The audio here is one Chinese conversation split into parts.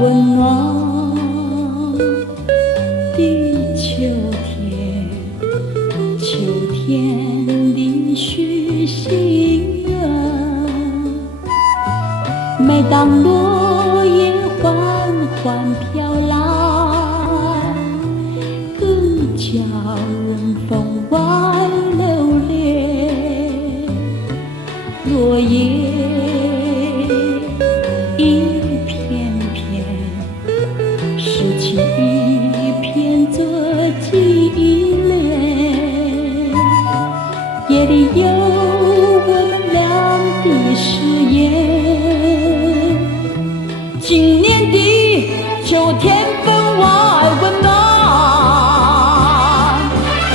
温暖的秋天，秋天的许心愿。每当落叶缓缓飘来，更叫人分外留恋。落叶一片片，拾起一片做纪念。夜里有我们俩的誓言，今年的秋天分外温暖。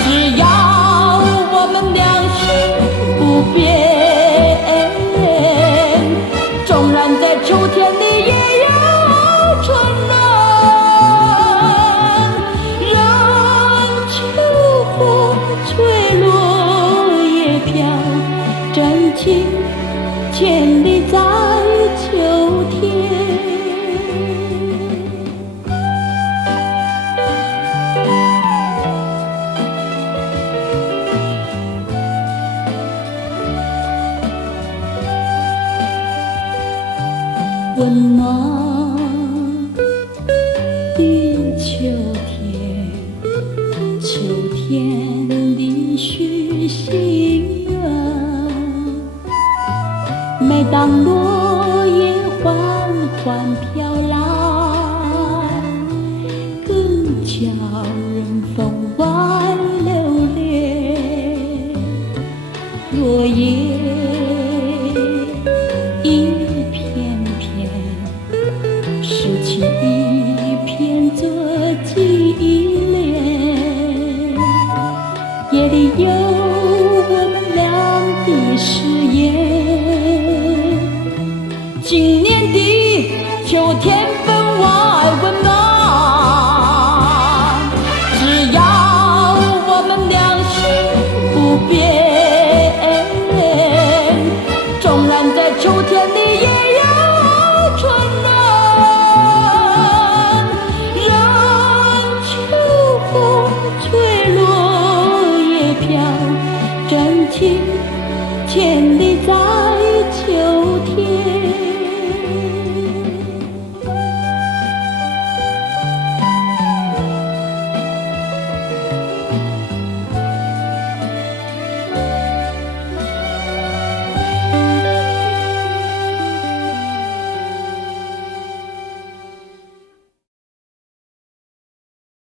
只要我们两心不变，纵然在秋天里也有春暖。让秋风吹落叶飘，真情建立在秋天。温暖的秋天，秋天的许心愿。每当落叶缓缓飘来，更叫人分外留恋。落叶一片片，拾起一片做纪念。夜里有我们俩的誓言，今年的秋天